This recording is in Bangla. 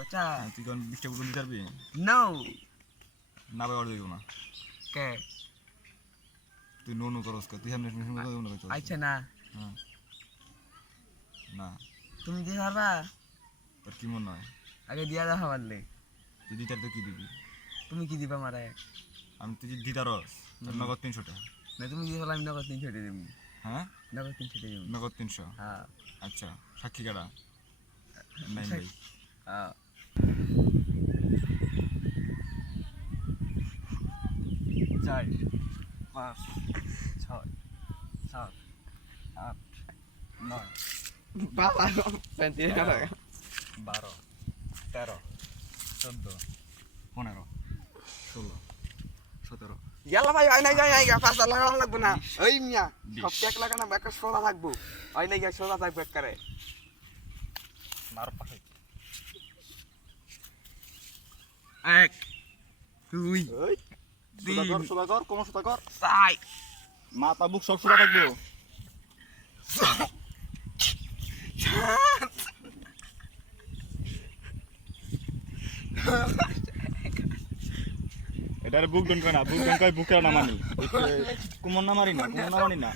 বাচ্চা তুই কোন 20 টাকা দিতে পারবি নো না ভাই অর্ডার দিব না কে তুই নো নো করস তুই সামনে শুনে কথা বলছিস আচ্ছা না হ্যাঁ না তুমি দিতে পারবা তোর কি মনে হয় আগে দিয়া দেখা পারলে তুই দিতে তো কি দিবি তুমি কি দিবা মারে আমি তুই যদি দিতারস তোর নগদ 300 টাকা না তুমি দিয়ে আমি নগদ 300 টাকা দেবো হ্যাঁ নগদ 300 টাকা দেবো নগদ 300 হ্যাঁ আচ্ছা সাক্ষী কাটা নাই ভাই হ্যাঁ 4 5 6 7 8 9 বাবা পেন্টি টাকা 12 13 14 15 16 17 গেল ভাই আই নাই যাই পাঁচ লাগানো লাগবে না ওই মিয়া সব কেক লাগানো একটা সোজা থাকবো ওই নাই সোজা থাকবে একবারে মার পাখি 1 2 ওই সোজা কর কোন সোজা কর 4 মাথা বুক সব সোজা থাকবে এটার বুক ডন কয় না বুক ডন কয় বুকের নামানি কুমন নামারি না